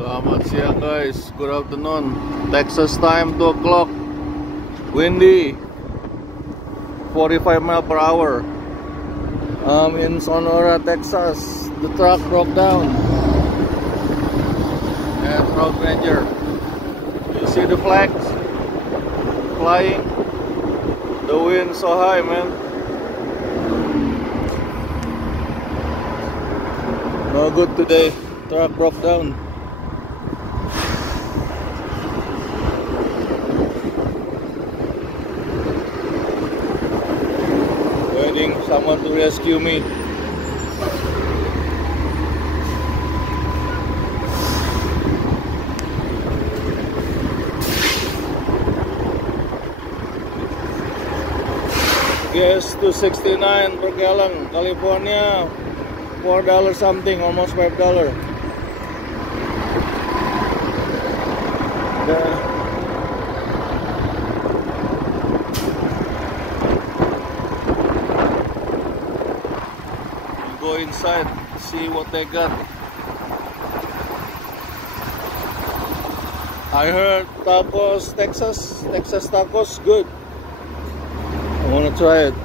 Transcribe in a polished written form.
Selamat siang guys, good afternoon. Texas time 2 o'clock. Windy, 45 miles per hour. I'm in Sonora, Texas. The truck broke down at Road Ranger. You see the flags flying? The wind so high, man. No good today. Truck broke down. Waiting someone to rescue me. Gas $2.69 per gallon. California $4 something, almost $5. Go inside, see what they got. I heard tacos, Texas tacos, good. I wanna try it.